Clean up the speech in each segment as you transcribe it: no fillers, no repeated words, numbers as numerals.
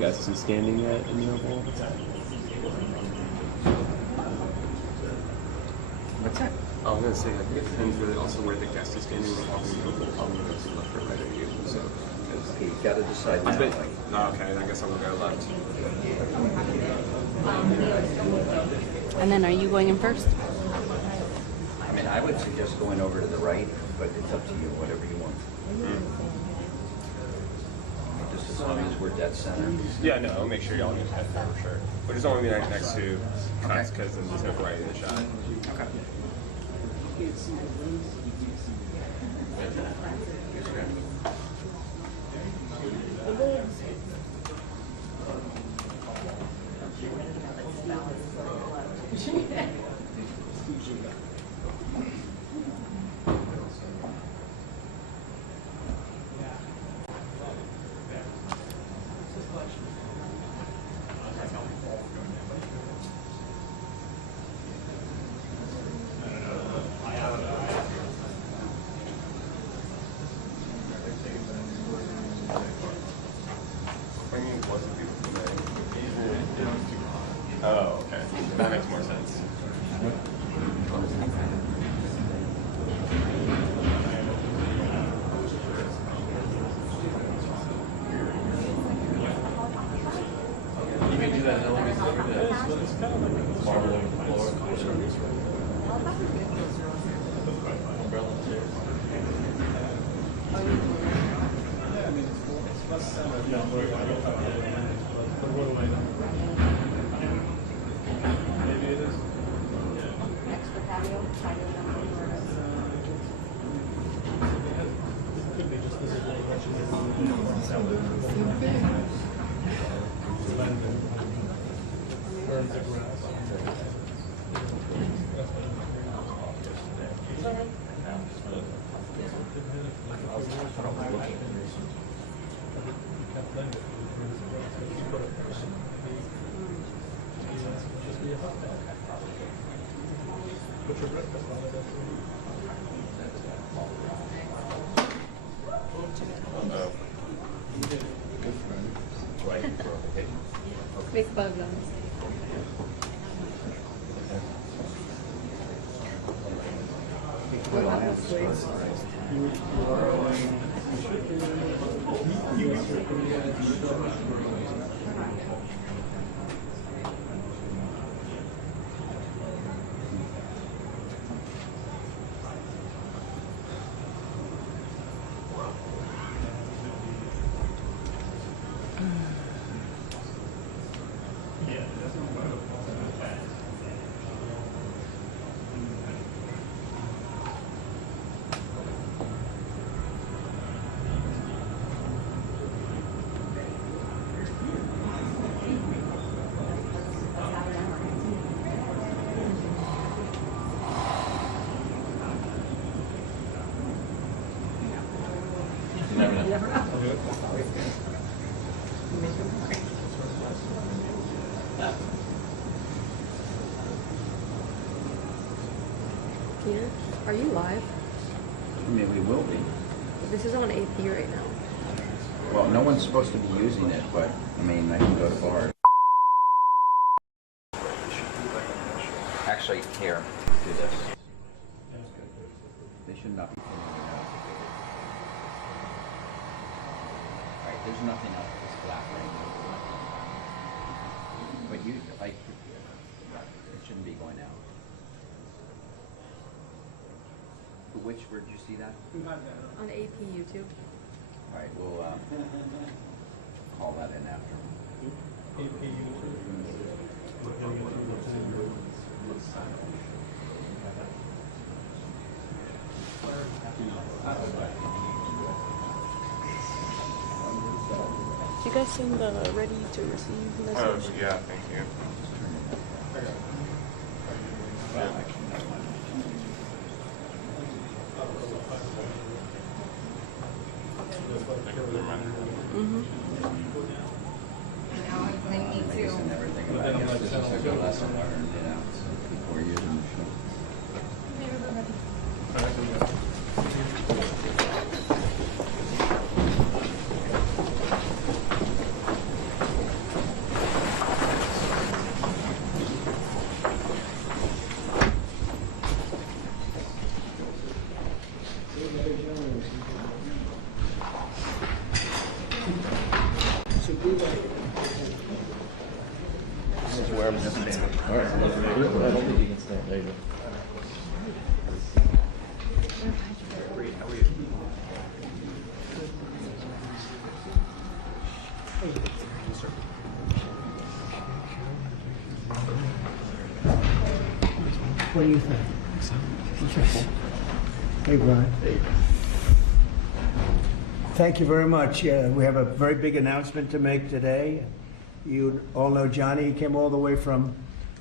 guest is standing yet in the Oval? What's that? I was gonna say, I think it depends really also where the guest is standing revolving the Oval, how many goes left or right of you. So, Okay, you gotta decide now. okay, I guess I'm gonna go left. And then are you going in first? I mean, I would suggest going over to the right, but it's up to you, whatever you want. Just as long as we're dead center. Yeah, no, I'll make sure y'all get head there for sure. But just don't want to be right next to cuts because then there's no variety in the shot. Okay. Oh, okay. That makes more sense. You can do that in elevator every day. It's kind of like marble over the floor. Umbrella chairs. Extra patio, Big bug on. Peter, are you live? I mean, we will be. This is on AP right now. Well, no one's supposed to be using it, but, I mean, I can go to bars. Actually, here, do this. They should not be putting it out. Alright, there's nothing else that's black right now. But you, like, it shouldn't be going out. Which, where did you see that? On AP YouTube. Alright, we'll call that in after. You guys seen the ready to receive message? Oh, yeah, thank you. Mm-hmm. And everything about it. This is like a lesson learned, you know, before using the machine. This is where I'm sitting. All right. I don't think you can stand. There you go. Great, how are you? What do you think? Hey, Brian. Thank you very much. We have a very big announcement to make today. You all know Johnny. He came all the way from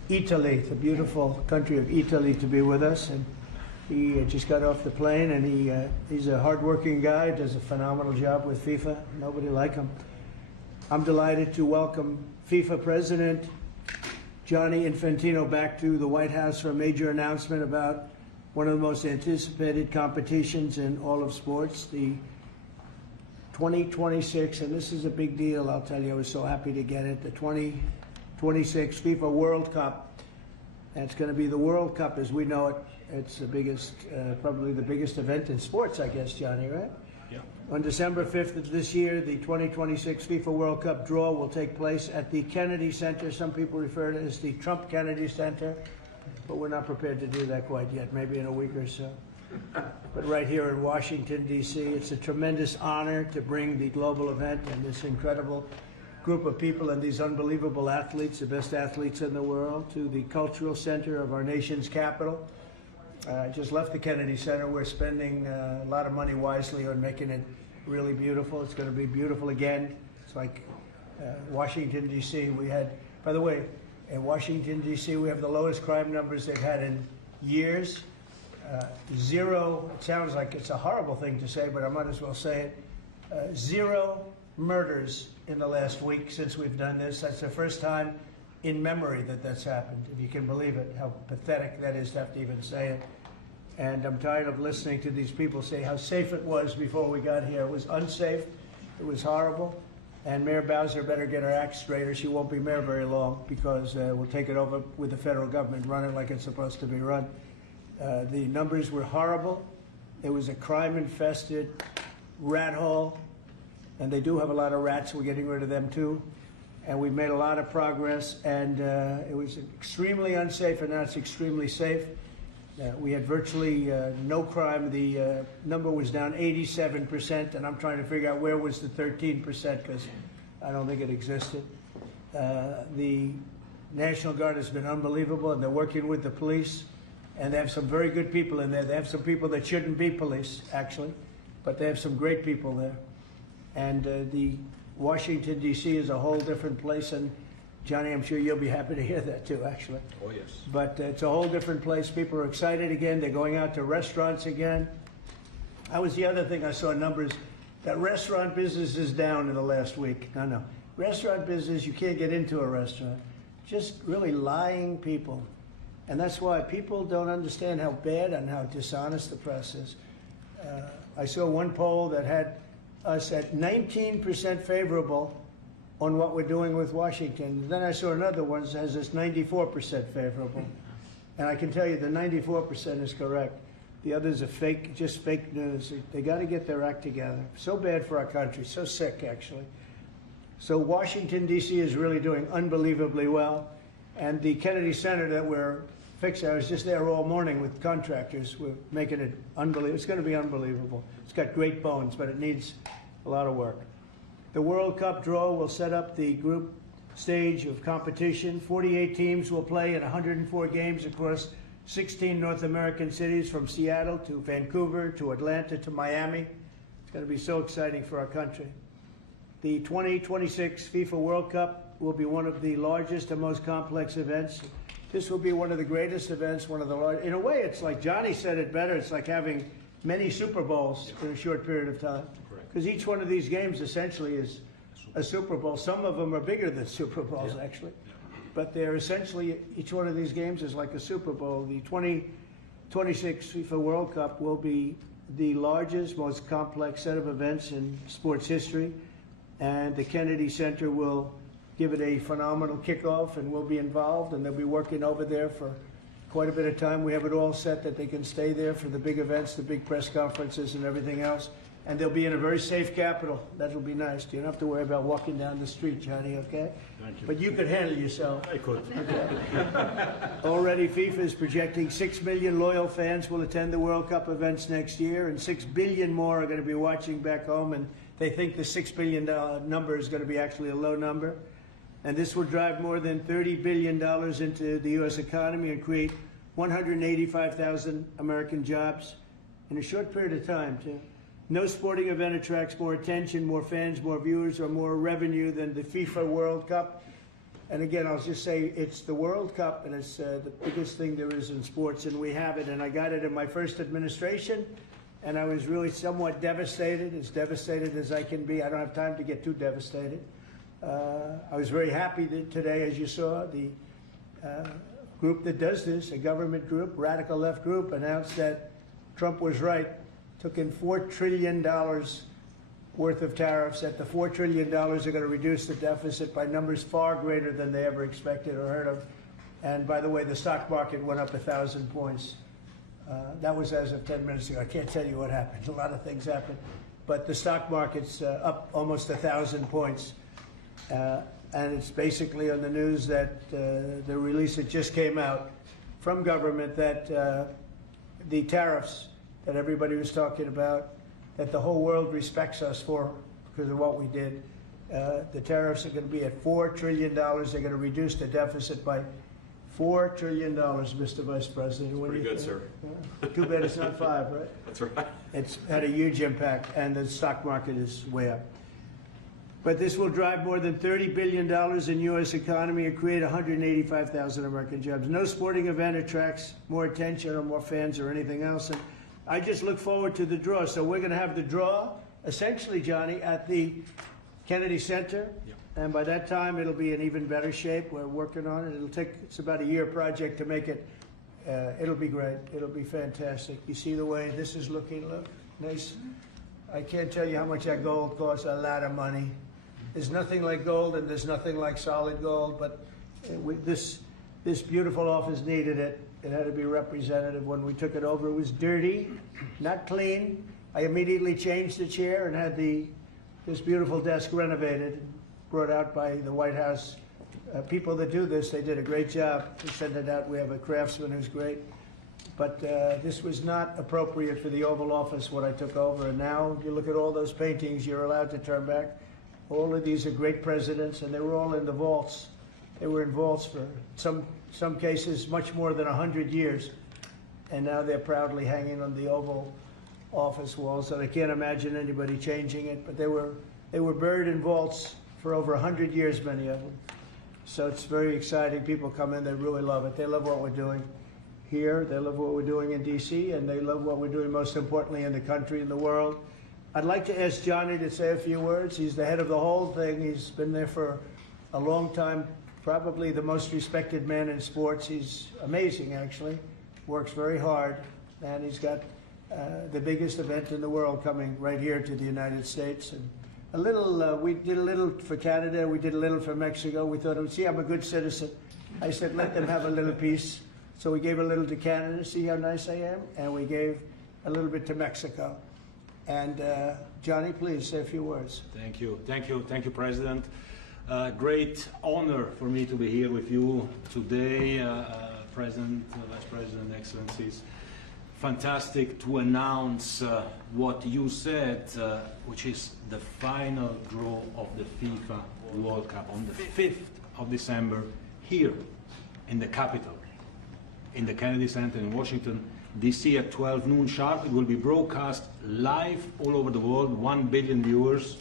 Italy, the beautiful country of Italy, to be with us. And he just got off the plane, and he's a hardworking guy, does a phenomenal job with FIFA. Nobody like him. I'm delighted to welcome FIFA President Gianni Infantino back to the White House for a major announcement about one of the most anticipated competitions in all of sports, the 2026, and this is a big deal, I'll tell you, I was so happy to get it, the 2026 FIFA World Cup. And it's going to be the World Cup as we know it. It's the biggest, probably the biggest event in sports, I guess, Johnny, right? Yeah. On December 5th of this year, the 2026 FIFA World Cup draw will take place at the Kennedy Center. Some people refer to it as the Trump Kennedy Center, but we're not prepared to do that quite yet, maybe in a week or so. But right here in Washington, D.C., it's a tremendous honor to bring the global event and this incredible group of people and these unbelievable athletes, the best athletes in the world, to the cultural center of our nation's capital. I just left the Kennedy Center. We're spending a lot of money wisely on making it really beautiful. It's going to be beautiful again. It's like Washington, D.C. We had, by the way, in Washington, D.C., we have the lowest crime numbers they've had in years. Zero, it sounds like it's a horrible thing to say, but I might as well say it. Zero murders in the last week since we've done this. That's the first time in memory that that's happened, if you can believe it, how pathetic that is to have to even say it. And I'm tired of listening to these people say how safe it was before we got here. It was unsafe. It was horrible. And Mayor Bowser better get her act straight or she won't be mayor very long, because we'll take it over with the federal government, run it like it's supposed to be run. The numbers were horrible. It was a crime-infested rat hole. And they do have a lot of rats. We're getting rid of them too. And we've made a lot of progress, and it was extremely unsafe, and now it's extremely safe. We had virtually no crime. The number was down 87%, and I'm trying to figure out where was the 13%, because I don't think it existed. The National Guard has been unbelievable, and they're working with the police, and they have some very good people in there. They have some people that shouldn't be police, actually, but they have some great people there. And the Washington, D.C. is a whole different place, and Johnny, I'm sure you'll be happy to hear that too, actually. Oh, yes. But it's a whole different place. People are excited again. They're going out to restaurants again. That was the other thing I saw numbers, that restaurant business is down in the last week. No. Restaurant business, you can't get into a restaurant. Just really lying people. And that's why people don't understand how bad and how dishonest the press is. I saw one poll that had us at 19% favorable on what we're doing with Washington. Then I saw another one that says it's 94% favorable. And I can tell you the 94% is correct. The others are fake, just fake news. They got to get their act together. So bad for our country, so sick actually. So Washington, D.C. is really doing unbelievably well. And the Kennedy Center that we're fixing, I was just there all morning with contractors. We're making it unbelievable. It's going to be unbelievable. It's got great bones, but it needs a lot of work. The World Cup draw will set up the group stage of competition. 48 teams will play in 104 games across 16 North American cities, from Seattle to Vancouver to Atlanta to Miami. It's going to be so exciting for our country. The 2026 FIFA World Cup will be one of the largest and most complex events. This will be one of the greatest events, one of the largest. In a way, it's like Johnny said it better. It's like having many Super Bowls in a short period of time. Because each one of these games essentially is a Super Bowl. Some of them are bigger than Super Bowls, actually. But they're essentially, each one of these games is like a Super Bowl. The 2026 FIFA World Cup will be the largest, most complex set of events in sports history. And the Kennedy Center will give it a phenomenal kickoff, and we'll be involved, and they'll be working over there for quite a bit of time. We have it all set that they can stay there for the big events, the big press conferences and everything else. And they'll be in a very safe capital. That'll be nice. You don't have to worry about walking down the street, Johnny, okay? Thank you. But you could handle yourself. I could. Already FIFA is projecting 6 million loyal fans will attend the World Cup events next year, and 6 billion more are going to be watching back home, and they think the $6 billion number is going to be actually a low number. And this will drive more than $30 billion into the U.S. economy and create 185,000 American jobs in a short period of time, too. No sporting event attracts more attention, more fans, more viewers, or more revenue than the FIFA World Cup. And again, I'll just say it's the World Cup, and it's the biggest thing there is in sports, and we have it. And I got it in my first administration, and I was really somewhat devastated, as devastated as I can be. I don't have time to get too devastated. I was very happy that today, as you saw, the group that does this, a government group, radical left group, announced that Trump was right. Took in $4 trillion worth of tariffs. That the $4 trillion are going to reduce the deficit by numbers far greater than they ever expected or heard of. And by the way, the stock market went up 1,000 points. That was as of 10 minutes ago. I can't tell you what happened. A lot of things happened. But the stock market's up almost 1,000 points. And it's basically on the news that the release that just came out from government that the tariffs that everybody was talking about, that the whole world respects us for because of what we did. The tariffs are going to be at $4 trillion. They're going to reduce the deficit by $4 trillion, Mr. Vice President. What Pretty do you good, think? sir. Too bad it's not 5, right? That's right. It's had a huge impact, and the stock market is way up. But this will drive more than $30 billion in U.S. economy and create 185,000 American jobs. No sporting event attracts more attention or more fans or anything else. And I just look forward to the draw. So we're going to have the draw, essentially, Johnny, at the Kennedy Center. Yeah. And by that time, it'll be in even better shape. We're working on it. It's about a year project to make it. It'll be great. It'll be fantastic. You see the way this is looking? Look, nice. I can't tell you how much that gold costs. A lot of money. There's nothing like gold, and there's nothing like solid gold. But this beautiful office needed it. It had to be representative. When we took it over, it was dirty, not clean. I immediately changed the chair and had this beautiful desk renovated, brought out by the White House. People that do this, they did a great job. We sent it out. We have a craftsman who's great. But this was not appropriate for the Oval Office when I took over. And now you look at all those paintings you're allowed to turn back. All of these are great presidents, and they were all in the vaults. They were in vaults for some cases much more than 100 years, and now they're proudly hanging on the Oval Office walls. And I can't imagine anybody changing it. But they were buried in vaults for over 100 years, many of them. So it's very exciting. People come in, they really love it. They love what we're doing here. They love what we're doing in D.C., and they love what we're doing, most importantly, in the country and the world. I'd like to ask Johnny to say a few words. He's the head of the whole thing. He's been there for a long time. Probably the most respected man in sports. He's amazing, actually. Works very hard, and he's got the biggest event in the world coming right here to the United States. And a little, we did a little for Canada. We did a little for Mexico. We thought, see, I'm a good citizen. I said, let them have a little piece. So we gave a little to Canada. See how nice I am? And we gave a little bit to Mexico. And Johnny, please say a few words. Thank you, President. Great honor for me to be here with you today, President, Vice President, Excellencies. Fantastic to announce what you said, which is the final draw of the FIFA World Cup on the 5th of December here in the capital, in the Kennedy Center in Washington, D.C. at 12 noon sharp. It will be broadcast live all over the world. 1 billion viewers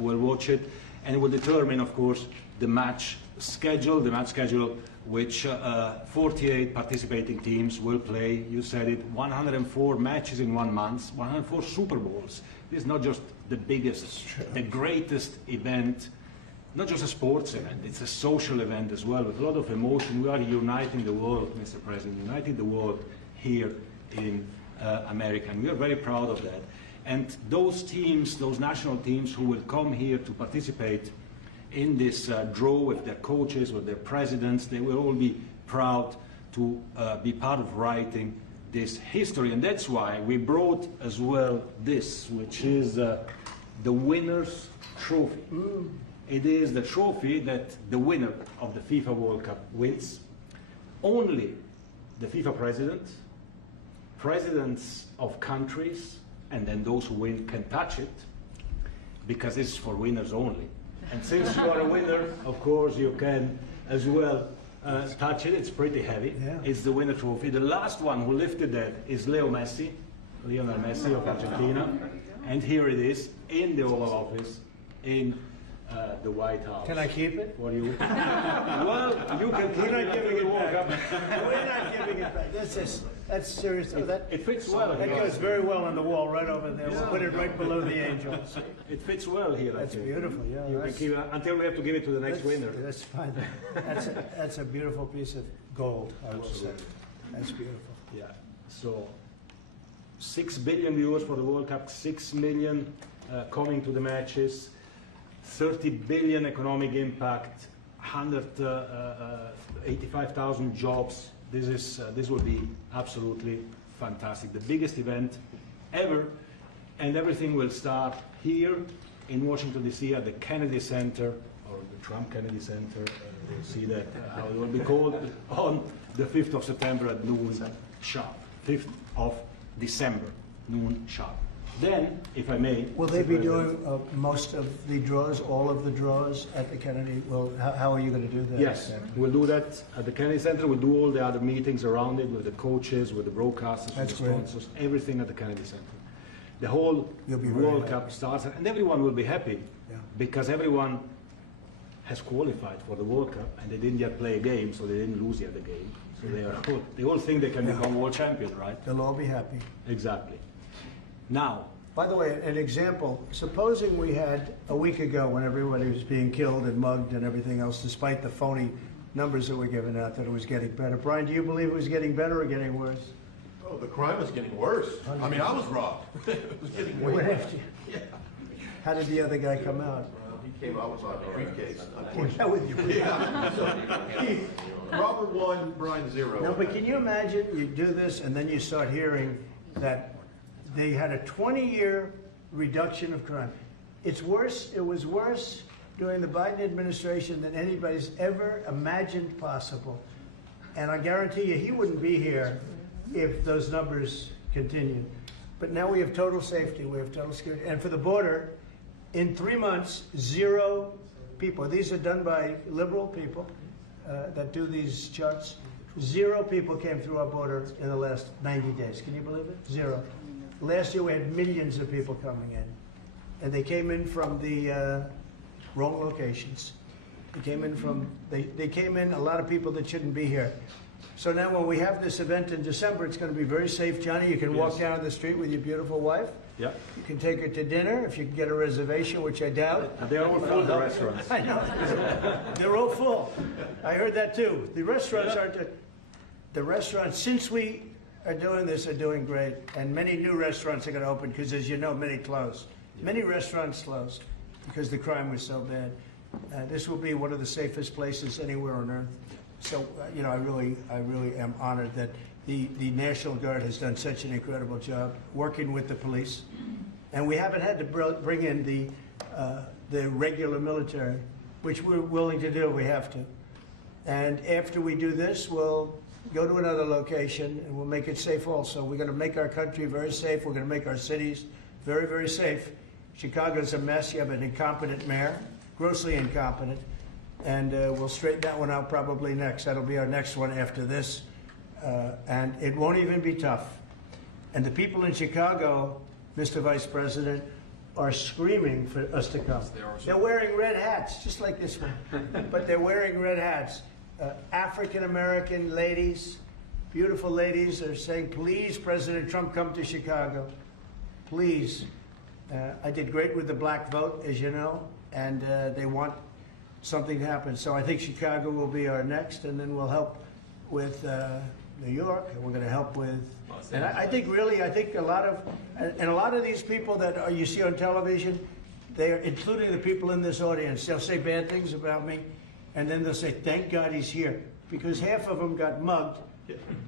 will watch it. And it will determine, of course, the match schedule, which 48 participating teams will play. You said it, 104 matches in 1 month, 104 Super Bowls. This is not just the biggest, the greatest event, not just a sports event, it's a social event as well, with a lot of emotion. We are uniting the world, Mr. President, uniting the world here in America, and we are very proud of that. And those teams, those national teams who will come here to participate in this draw with their coaches, with their presidents, they will all be proud to be part of writing this history, and that's why we brought as well this, which is the winner's trophy. It is the trophy that the winner of the FIFA World Cup wins. Only the FIFA president, presidents of countries, and then those who win can touch it, because it's for winners only. And since you are a winner, of course, you can as well touch it. It's pretty heavy. Yeah. It's the winner trophy. The last one who lifted that is Lionel Messi of Argentina. And here it is in the Oval Office in the White House. Can I keep it? What do you? Well, you can keep We're it not after giving the it World back. Cup. We're not giving it back. That's serious. Oh, that It fits well. that here. goes very well on the wall right over there. We'll put it right below the angels. It fits well here. I That's think. beautiful. Yeah, You can that's, keep it until we have to give it to the next winner. That's fine. That's a beautiful piece of gold, I will say. That's beautiful. Yeah. So 6 billion viewers for the World Cup, 6 million coming to the matches, 30 billion economic impact, 185,000 jobs. This will be absolutely fantastic. The biggest event ever, and everything will start here in Washington D.C. at the Kennedy Center, or the Trump Kennedy Center. We'll see that how it will be called on the 5th of September at noon sharp. 5th of December, noon sharp. Then, if I may, Will they be Mr. President, doing most of the draws, all of the draws at the Kennedy? Well, how are you going to do that? Yes, we'll do that at the Kennedy Center. We'll do all the other meetings around it with the coaches, with the broadcasters, with That's the great. sponsors, everything at the Kennedy Center. The whole You'll be very World happy. Cup starts, and everyone will be happy Yeah. because everyone has qualified for the World Cup, and they didn't yet play a game, so they didn't lose yet the game. So they all think they can become world champion, right? They'll all be happy. Exactly. Now, By the way, an example, supposing we had a week ago when everybody was being killed and mugged and everything else, despite the phony numbers that were given out, that it was getting better. Brian, do you believe it was getting better or getting worse? Oh, the crime is getting worse. I mean, I was robbed. It was getting way What worse. after- How did the other guy come out? He came out with my briefcase, Came unfortunately. out with you. Yeah. So, Robert 1, Brian 0. No, but can you imagine, you do this and then you start hearing that they had a 20-year reduction of crime. It was worse during the Biden administration than anybody's ever imagined possible. And I guarantee you, he wouldn't be here if those numbers continued. But now we have total safety, we have total security. And for the border, in 3 months, 0 people. These are done by liberal people that do these charts. 0 people came through our border in the last 90 days. Can you believe it? 0. Last year we had millions of people coming in. And they came in from the wrong locations. They came in from, they came in, a lot of people that shouldn't be here. So now when we have this event in December, it's going to be very safe. Johnny, you can walk Yes. down the street with your beautiful wife. yeah, You can take her to dinner if you can get a reservation, which I doubt. they're all full, the restaurants. I know. They're all full. I heard that too. The restaurants aren't, the restaurants, since we are doing this, are doing great. And many new restaurants are going to open because, as you know, many closed. Many restaurants closed because the crime was so bad. This will be one of the safest places anywhere on earth. So, you know, I really am honored that the National Guard has done such an incredible job working with the police. And we haven't had to bring in the regular military, which we're willing to do if we have to. And after we do this, we'll go to another location and we'll make it safe also. We're going to make our country very safe. We're going to make our cities very, very safe. Chicago's a mess. You have an incompetent mayor, grossly incompetent. And we'll straighten that one out probably next. That'll be our next one after this. And it won't even be tough. And the people in Chicago, Mr. Vice President, are screaming for us to come. They're wearing red hats, just like this one. But they're wearing red hats. African-American ladies, beautiful ladies, are saying, please, President Trump, come to Chicago. Please. I did great with the black vote, as you know, and they want something to happen. So I think Chicago will be our next, and then we'll help with New York, and we're going to help with, and I think really, I think a lot of these people that you see on television, they're including the people in this audience. They'll say bad things about me, and then they'll say, thank God he's here, because half of them got mugged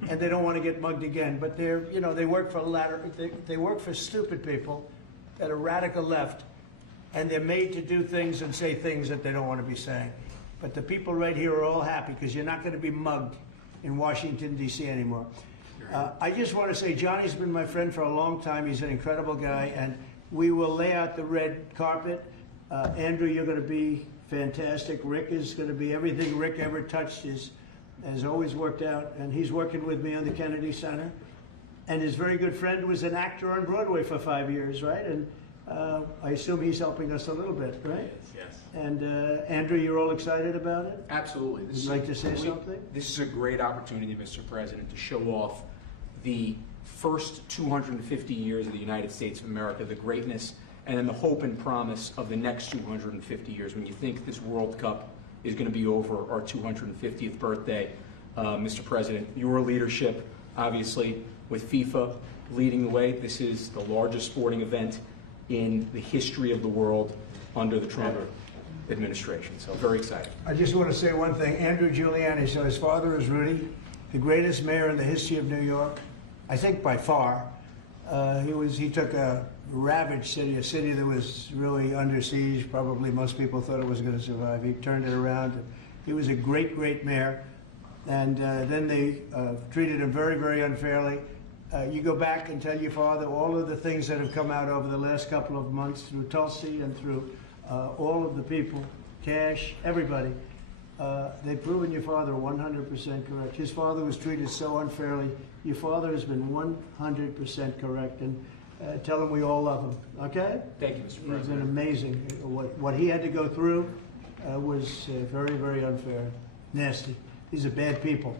and they don't want to get mugged again. But they're, you know, they work for they work for stupid people that are radical left, and they're made to do things and say things that they don't want to be saying. But the people right here are all happy because you're not going to be mugged in Washington, D.C. anymore. I just want to say Johnny's been my friend for a long time. He's an incredible guy, and we will lay out the red carpet. Andrew, you're going to be fantastic. Rick is going to be everything Rick ever touched has always worked out, and he's working with me on the Kennedy Center. And his very good friend was an actor on Broadway for 5 years, right? And I assume he's helping us a little bit, right? Yes. And Andrew, you're all excited about it? Absolutely. Would you like to say something? This is a great opportunity, Mr. President, to show off the first 250 years of the United States of America, the greatness, and then the hope and promise of the next 250 years. When you think this World Cup is going to be over our 250th birthday, Mr. President, your leadership, obviously, with FIFA leading the way, this is the largest sporting event in the history of the world under the Trump administration. So very excited. I just want to say one thing. Andrew Giuliani, so his father is Rudy, the greatest mayor in the history of New York, I think by far. He took a ravaged city, a city that was really under siege. Probably most people thought it was going to survive. He turned it around. He was a great, great mayor. And then they treated him very, very unfairly. You go back and tell your father all of the things that have come out over the last couple of months through Tulsi and through all of the people, Cash, everybody. They've proven your father 100% correct. His father was treated so unfairly. Your father has been 100% correct. And tell him we all love him, okay? Thank you, Mr. President. He's been amazing. What he had to go through was very, very unfair, nasty. These are bad people.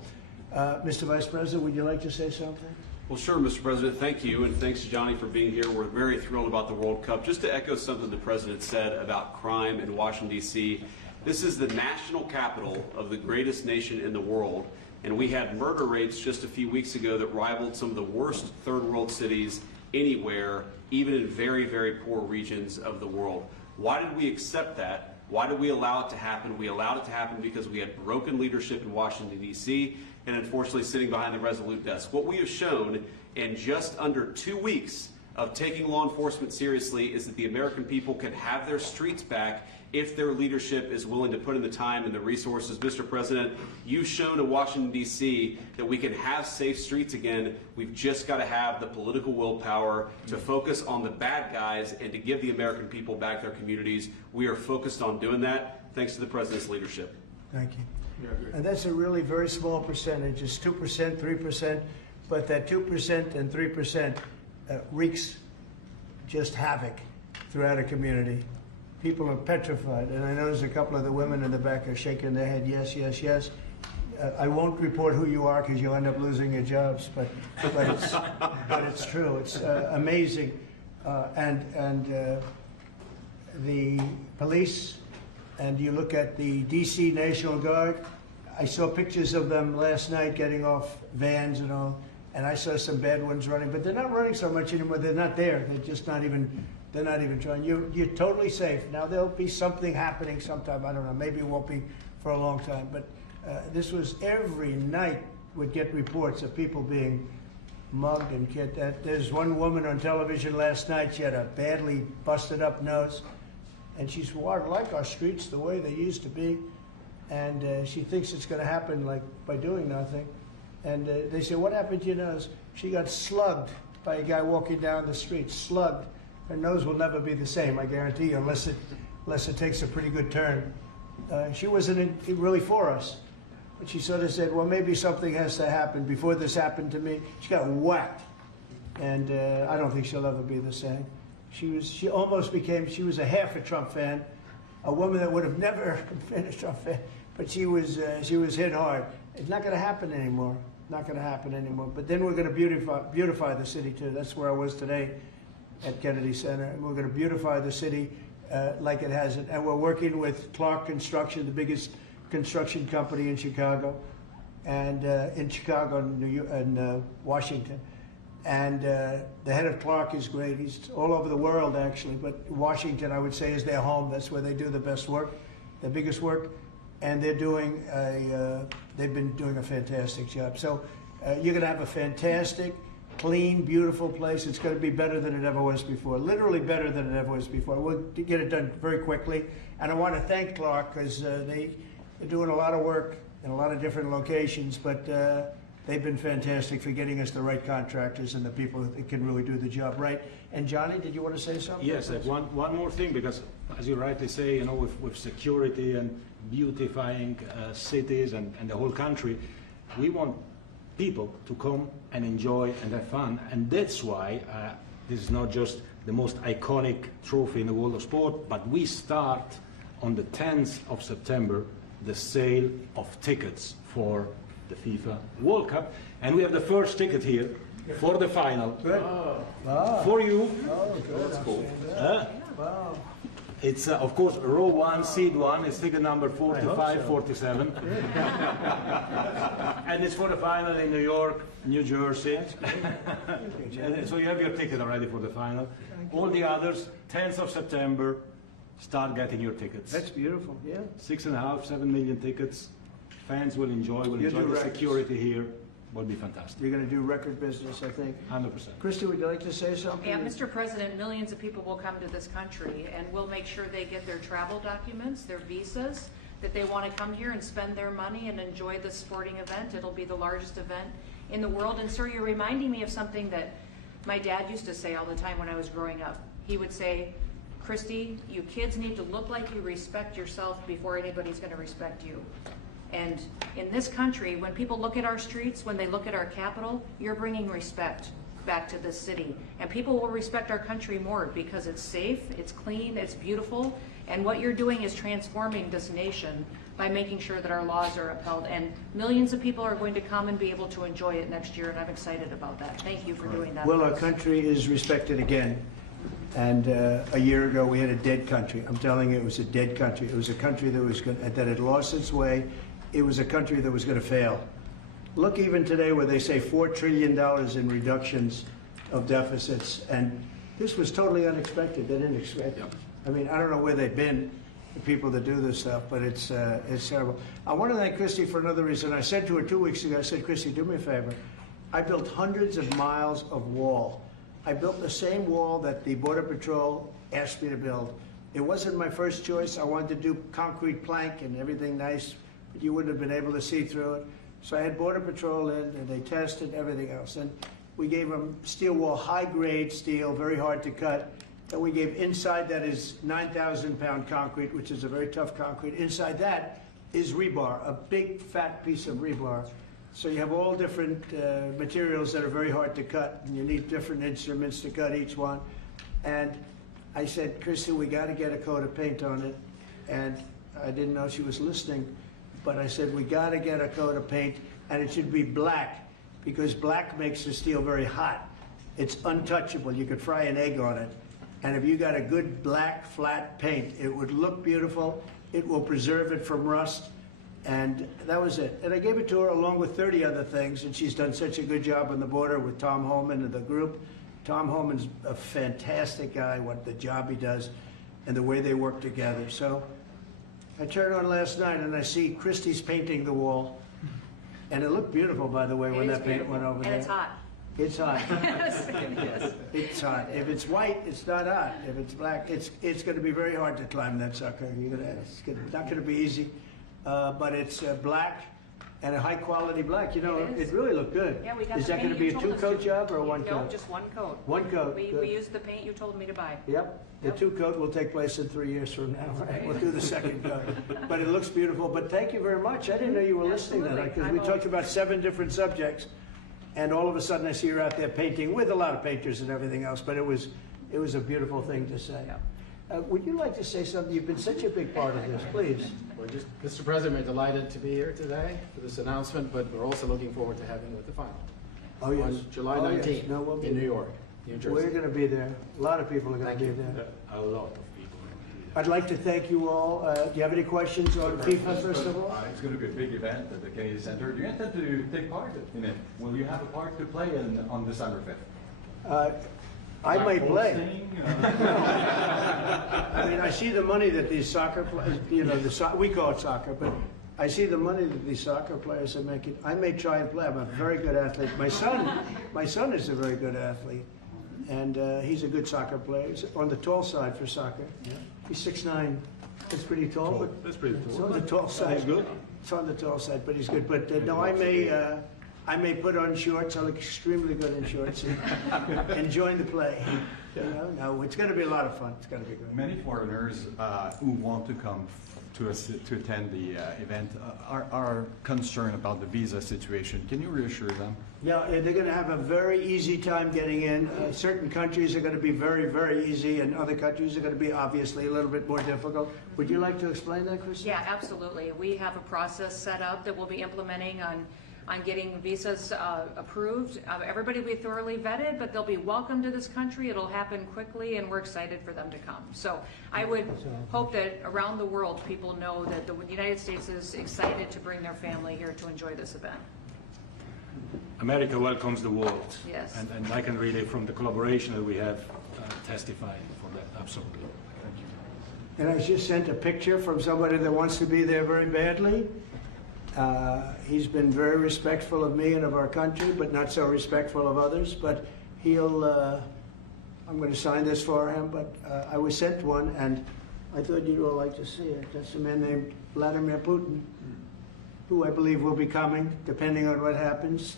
Mr. Vice President, would you like to say something? Well, sure, Mr. President. Thank you, and thanks to Johnny for being here. We're very thrilled about the World Cup. Just to echo something the President said about crime in Washington, D.C., this is the national capital of the greatest nation in the world, and we had murder rates just a few weeks ago that rivaled some of the worst third world cities anywhere, even in very, very poor regions of the world. Why did we accept that? Why did we allow it to happen? We allowed it to happen because we had broken leadership in Washington, D.C., and unfortunately sitting behind the Resolute desk. What we have shown in just under 2 weeks of taking law enforcement seriously is that the American people can have their streets back if their leadership is willing to put in the time and the resources. Mr. President, you've shown in Washington, D.C. that we can have safe streets again. We've just got to have the political willpower to focus on the bad guys and to give the American people back their communities. We are focused on doing that, thanks to the President's leadership. Thank you. And that's a really very small percentage. It's 2%, 3%, but that 2% and 3% wreaks just havoc throughout a community. People are petrified, and I know there's a couple of the women in the back are shaking their head, yes, yes, yes. I won't report who you are because you'll end up losing your jobs, but it's true. It's amazing, and the police. And you look at the D.C. National Guard, I saw pictures of them last night getting off vans and all, and I saw some bad ones running, but they're not running so much anymore. They're not there. They're just not even trying. You're totally safe. Now there'll be something happening sometime. I don't know. Maybe it won't be for a long time, but this was every night would get reports of people being mugged and there's one woman on television last night. She had a badly busted up nose. And she's like our streets the way they used to be. And she thinks it's going to happen like by doing nothing. And they say, what happened to your nose? She got slugged by a guy walking down the street, slugged. Her nose will never be the same, I guarantee you, unless it takes a pretty good turn. She wasn't really for us. But she sort of said, well, maybe something has to happen. Before this happened to me, she got whacked. And I don't think she'll ever be the same. She was a half a Trump fan, a woman that would have never been a Trump fan, but she was hit hard. It's not going to happen anymore. Not going to happen anymore. But then we're going to beautify the city too. That's where I was today at Kennedy Center. And we're going to beautify the city like it hasn't. And we're working with Clark Construction, the biggest construction company in Chicago, and in Washington. And the head of Clark is great. He's all over the world, actually. But Washington, I would say, is their home. That's where they do the best work, the biggest work. And they've been doing a fantastic job. So You're going to have a fantastic, clean, beautiful place. It's going to be better than it ever was before, literally better than it ever was before. We'll get it done very quickly. And I want to thank Clark because they're doing a lot of work in a lot of different locations, but they've been fantastic for getting us the right contractors and the people that can really do the job right. And Johnny, did you want to say something? Yes, one more thing, because as you rightly say, you know, with security and beautifying cities and the whole country, we want people to come and enjoy and have fun. And that's why this is not just the most iconic trophy in the world of sport, but we start on the 10th of September the sale of tickets for the FIFA World Cup. And we have the first ticket here for the final. Good. Wow. For you. Oh, good. That's cool. Wow. It's, of course, row 1, seed 1. It's ticket number 45, so. 47. And it's for the final in New York, New Jersey. And so you have your ticket already for the final. All the others, 10th of September, start getting your tickets. That's beautiful, yeah. 6.5, 7 million tickets. Fans will enjoy, You do the records. security here. Will be fantastic. You're going to do record business, I think. 100%. Christy, would you like to say something? Yeah, Mr. President, millions of people will come to this country, and we'll make sure they get their travel documents, their visas, that they want to come here and spend their money and enjoy this sporting event. It'll be the largest event in the world. And sir, you're reminding me of something that my dad used to say all the time when I was growing up. He would say, Christy, you kids need to look like you respect yourself before anybody's going to respect you. And in this country, when people look at our streets, when they look at our capital, you're bringing respect back to this city. And people will respect our country more because it's safe, it's clean, it's beautiful. And what you're doing is transforming this nation by making sure that our laws are upheld. And millions of people are going to come and be able to enjoy it next year, and I'm excited about that. Thank you for doing that. Well, our country is respected again. And a year ago, we had a dead country. I'm telling you, it was a dead country. It was a country that had lost its way. It was a country that was going to fail. Look, even today, where they say $4 trillion in reductions of deficits, and this was totally unexpected. They didn't expect it. I mean, I don't know where they've been, the people that do this stuff, but it's terrible. I want to thank Christy for another reason. I said to her 2 weeks ago, I said, Christy, do me a favor. I built hundreds of miles of wall. I built the same wall that the Border Patrol asked me to build. It wasn't my first choice. I wanted to do concrete plank and everything nice, but you wouldn't have been able to see through it. So I had Border Patrol in, and they tested everything else. And we gave them steel wall, high-grade steel, very hard to cut. And we gave inside that is 9,000-pound concrete, which is a very tough concrete. Inside that is rebar, a big, fat piece of rebar. So you have all different materials that are very hard to cut, and you need different instruments to cut each one. And I said, Christy, we got to get a coat of paint on it. And I didn't know she was listening, but I said, we got to get a coat of paint, and it should be black, because black makes the steel very hot. It's untouchable. You could fry an egg on it. And if you got a good black, flat paint, it would look beautiful. It will preserve it from rust. And that was it. And I gave it to her along with 30 other things, and she's done such a good job on the border with Tom Holman and the group. Tom Holman's a fantastic guy, what the job he does, and the way they work together. So I turned on last night, and I see Christie's painting the wall. And it looked beautiful, by the way, when that paint went over there. And it's hot. It's hot. Yes. Yes. It's hot. If it's white, it's not hot. If it's black, it's going to be very hard to climb that sucker. It's not going to be easy. But it's black and a high-quality black. You know, it really looked good. Yeah, we got Is the that going paint to be you a told us two-coat to. job or a one-coat? No, just one coat. One coat. We Good. used the paint you told me to buy. Yep. The two-coat will take place in 3 years from now. Right? We'll do the second coat. But it looks beautiful. But thank you very much. I didn't know you were listening to that, because we talked about 7 different subjects, and all of a sudden I see you're out there painting with a lot of painters and everything else. But it was a beautiful thing to say. Would you like to say something? You've been such a big part of this. Please. We're just, Mr. President, we're delighted to be here today for this announcement, but we're also looking forward to having it at the final. Oh, yes. On July Oh, yes. 19th No, we'll be in New there. York, New Jersey. We're going to be there. A lot of people are going to be there. A lot of people. I'd like to thank you all. Do you have any questions on FIFA, first of all? It's going to be a big event at the Kennedy Center. Do you intend to take part in it? Will you have a part to play on December 5th? I might play. Hosting, I mean, I see the money that these soccer players, you know, we call it soccer, but I see the money that these soccer players are making. I may try and play. I'm a very good athlete. My son is a very good athlete, and he's a good soccer player. He's on the tall side for soccer. Yeah. He's 6'9". That's pretty tall. But That's pretty it's cool. on the tall side. He's good. It's on the tall side, but he's good. But no, I may put on shorts. I look extremely good in shorts and join the play. You know, no, it's going to be a lot of fun. It's going to be good. Many foreigners who want to come to attend the event are concerned about the visa situation. Can you reassure them? Yeah, they're going to have a very easy time getting in. Certain countries are going to be very, very easy, and other countries are going to be obviously a little bit more difficult. Would you like to explain that, Kristen? Yeah, absolutely. We have a process set up that we'll be implementing on getting visas approved. Everybody will be thoroughly vetted, but they'll be welcome to this country. It'll happen quickly, and we're excited for them to come. So I would hope that around the world people know that the United States is excited to bring their family here to enjoy this event. America welcomes the world. Yes. And I can really, from the collaboration that we have, testify for that, absolutely. Thank you. And I just sent a picture from somebody that wants to be there very badly. He's been very respectful of me and of our country, but not so respectful of others. But I'm going to sign this for him, but I was sent one, and I thought you'd all like to see it. That's a man named Vladimir Putin, who I believe will be coming, depending on what happens.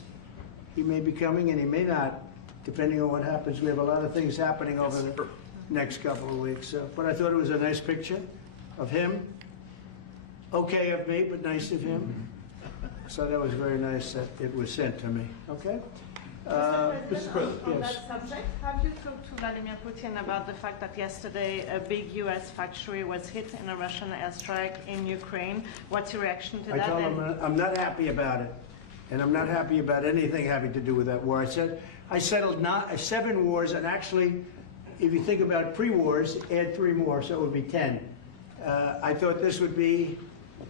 He may be coming, and he may not, depending on what happens. We have a lot of things happening over the next couple of weeks. But I thought it was a nice picture of him. Okay of me, but nice of him. So that was very nice that it was sent to me. Okay? Mr. President. On Yes. that subject, have you talked to Vladimir Putin about the fact that yesterday a big U.S. factory was hit in a Russian airstrike in Ukraine? What's your reaction to I that? told him I'm not happy about it, and I'm not happy about anything having to do with that war. I settled 7 wars, and actually, if you think about pre-wars, add 3 more, so it would be 10. I thought this would be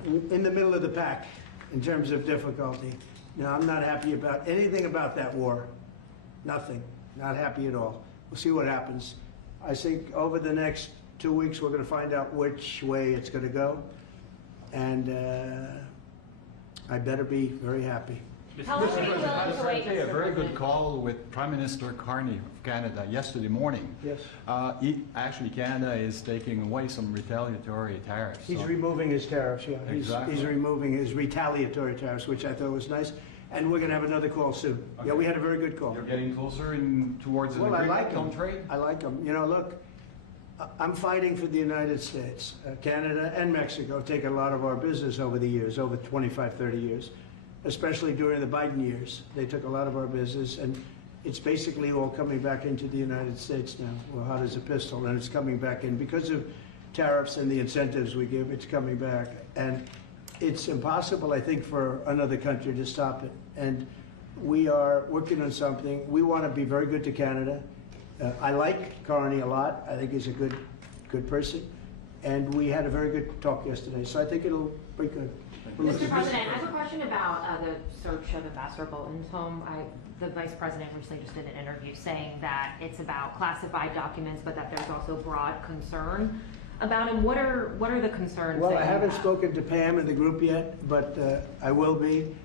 in the middle of the pack in terms of difficulty. Now, I'm not happy about anything about that war. Nothing. Not happy at all. We'll see what happens. I think over the next 2 weeks, we're going to find out which way it's going to go. And I better be very happy. Mr. President, I had a very good call with Prime Minister Carney of Canada yesterday morning. Yes. Actually, Canada is taking away some retaliatory tariffs. He's removing his tariffs, yeah. Exactly. He's removing his retaliatory tariffs, which I thought was nice. And we're going to have another call soon. Okay. Yeah, we had a very good call. You're getting closer towards an Well, I agreement like on him. trade? I like him. You know, look, I'm fighting for the United States. Canada and Mexico have taken a lot of our business over the years, over 25, 30 years, especially during the Biden years. They took a lot of our business, and it's basically all coming back into the United States now. Well, hot as a pistol, and it's coming back in. Because of tariffs and the incentives we give, it's coming back. And it's impossible, I think, for another country to stop it. And we are working on something. We want to be very good to Canada. I like Carney a lot. I think he's a good person. And we had a very good talk yesterday. So I think it'll be good. Mr. President, I have a question about the search of Ambassador Bolton's home. The Vice President recently just did an interview saying that it's about classified documents, but that there's also broad concern about him. What are the concerns? Well, that I you haven't have? spoken to Pam in the group yet, but I will be.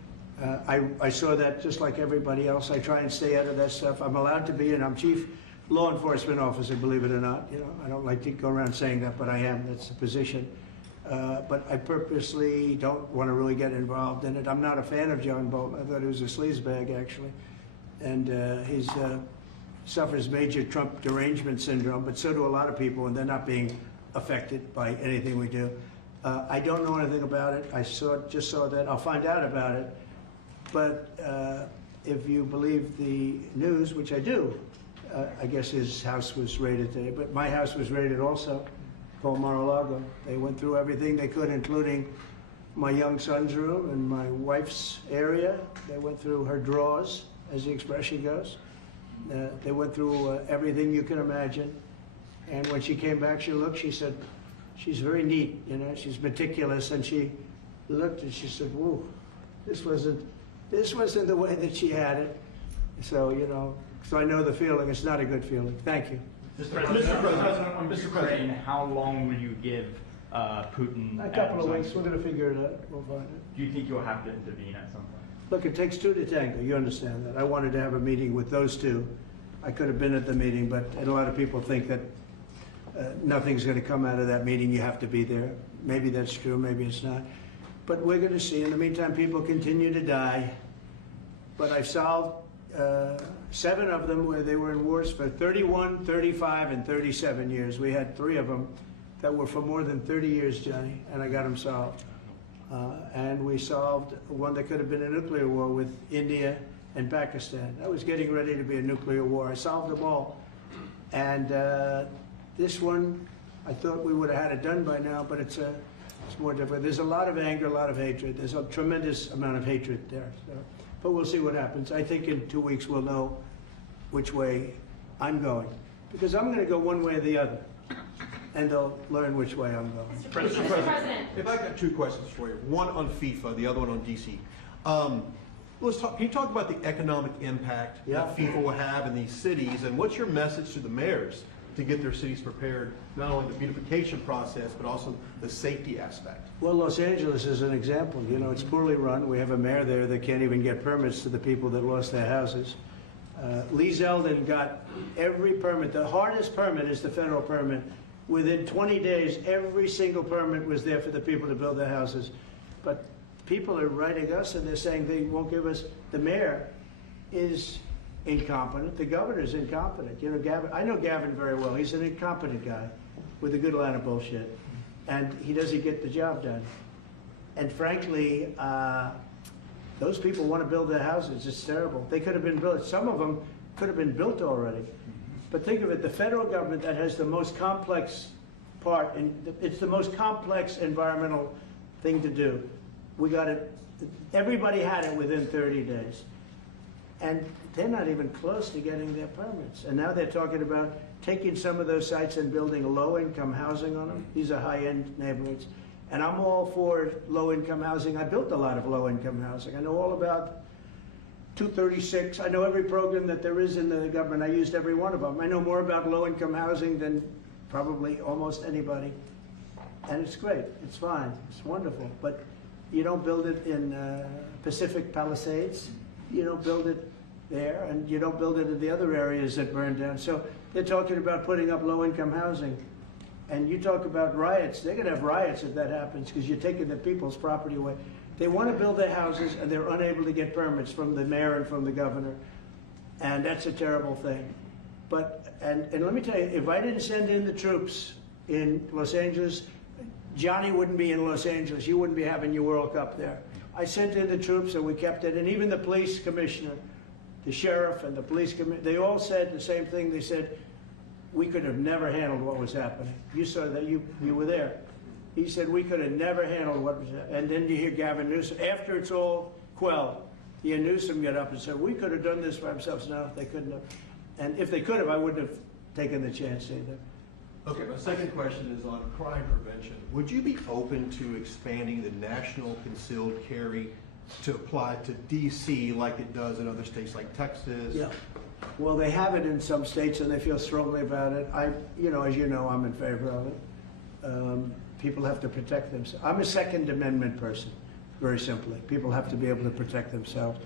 I saw that just like everybody else. I try and stay out of that stuff. I'm allowed to be, and I'm chief law enforcement officer, believe it or not. You know, I don't like to go around saying that, but I am. That's the position. But I purposely don't want to really get involved in it. I'm not a fan of John Bolton. I thought he was a sleazebag, actually. And he suffers major Trump derangement syndrome, but so do a lot of people, and they're not being affected by anything we do. I don't know anything about it. I just saw that. I'll find out about it. But if you believe the news, which I do, I guess his house was raided today. But my house was raided also, called Mar-a-Lago. They went through everything they could, including my young son's room and my wife's area. They went through her drawers, as the expression goes. They went through everything you can imagine. And when she came back, she said, she's very neat, you know, she's meticulous. And she looked and she said, whoa, this wasn't the way that she had it. So, you know, so I know the feeling. It's not a good feeling. Thank you. Mr. President, Mr. President, how long will you give Putin. A couple of and weeks, we're going to figure it out. We'll find it. Do you think you'll have to intervene at some point? Look, it takes two to tango. You understand that. I wanted to have a meeting with those two. I could have been at the meeting, but a lot of people think that nothing's going to come out of that meeting. You have to be there. Maybe that's true, maybe it's not. But we're going to see. In the meantime, people continue to die. But I've solved 7 of them where they were in wars for 31, 35, and 37 years. We had 3 of them that were for more than 30 years, Johnny, and I got them solved. And we solved one that could have been a nuclear war with India and Pakistan. That was getting ready to be a nuclear war. I solved them all. And this one, I thought we would have had it done by now, but it's more different. There's a lot of anger, a lot of hatred. There's a tremendous amount of hatred there. So, but we'll see what happens. I think in 2 weeks we'll know which way I'm going. Because I'm going to go one way or the other. And they'll learn which way I'm going. Mr. President, if I got 2 questions for you, one on FIFA, the other one on DC. Let's talk. Can you talk about the economic impact that FIFA will have in these cities, and what's your message to the mayors to get their cities prepared, not only the beautification process, but also the safety aspect? Well, Los Angeles is an example. You know, it's poorly run. We have a mayor there that can't even get permits to the people that lost their houses. Lee Zeldin got every permit. The hardest permit is the federal permit. Within 20 days, every single permit was there for the people to build their houses. But people are writing us and they're saying they won't give us. The mayor is incompetent. The governor's incompetent. You know, Gavin, I know Gavin very well. He's an incompetent guy with a good line of bullshit. And he doesn't get the job done. And frankly, those people want to build their houses. It's terrible. They could have been built. Some of them could have been built already. But think of it, the federal government that has the most complex part, and it's the most complex environmental thing to do. We got it, everybody had it within 30 days. And they're not even close to getting their permits. And now they're talking about taking some of those sites and building low-income housing on them. These are high-end neighborhoods. And I'm all for low-income housing. I built a lot of low-income housing. I know all about 236. I know every program that there is in the government. I used every one of them. I know more about low-income housing than probably almost anybody. And it's great. It's fine. It's wonderful. But you don't build it in Pacific Palisades. You don't build it there, and you don't build it in the other areas that burned down. So they're talking about putting up low-income housing. And you talk about riots. They're going to have riots if that happens because you're taking the people's property away. They want to build their houses, and they're unable to get permits from the mayor and from the governor. And that's a terrible thing. But, and let me tell you, if I didn't send in the troops in Los Angeles, Johnny wouldn't be in Los Angeles. You wouldn't be having your World Cup there. I sent in the troops, and we kept it. And even the police commissioner, the sheriff and the police commissioner, they all said the same thing. They said, we could have never handled what was happening. You saw that, you were there. He said, we could have never handled what was happening. And then you hear Gavin Newsom, after it's all quelled, you hear Newsom get up and say, we could have done this for ourselves. No, they couldn't have. And if they could have, I wouldn't have taken the chance either. Okay, my second question is on crime prevention. Would you be open to expanding the national concealed carry to apply to D.C. like it does in other states like Texas? Yeah. Well, they have it in some states, and they feel strongly about it. You know, as you know, I'm in favor of it. People have to protect themselves. I'm a Second Amendment person, very simply. People have to be able to protect themselves.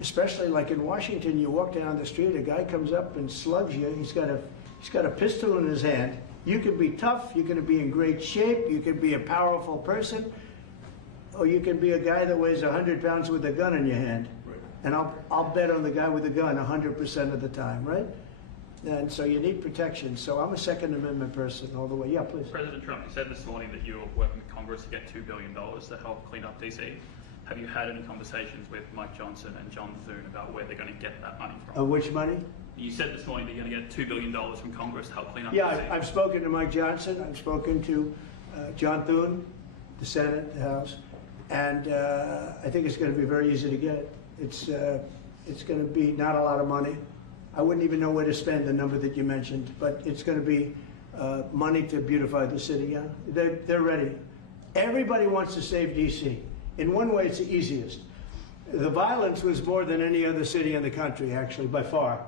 Especially like in Washington, you walk down the street, a guy comes up and slugs you. He's got a pistol in his hand. You can be tough, you can be in great shape, you can be a powerful person, or you can be a guy that weighs 100 pounds with a gun in your hand. Right. And I'll bet on the guy with the gun 100% of the time, right? And so you need protection. So I'm a Second Amendment person all the way. Yeah, please. President Trump, you said this morning that you're working with Congress to get $2 billion to help clean up DC. Have you had any conversations with Mike Johnson and John Thune about where they're going to get that money from? Which money? You said this morning that you're going to get $2 billion from Congress to help clean up Yeah, DC. I've spoken to Mike Johnson. I've spoken to John Thune, the Senate, the House, and I think it's going to be very easy to get. It's going to be not a lot of money. I wouldn't even know where to spend the number that you mentioned, but it's going to be money to beautify the city. Yeah, they're ready. Everybody wants to save D.C. In one way, it's the easiest. The violence was more than any other city in the country, actually, by far.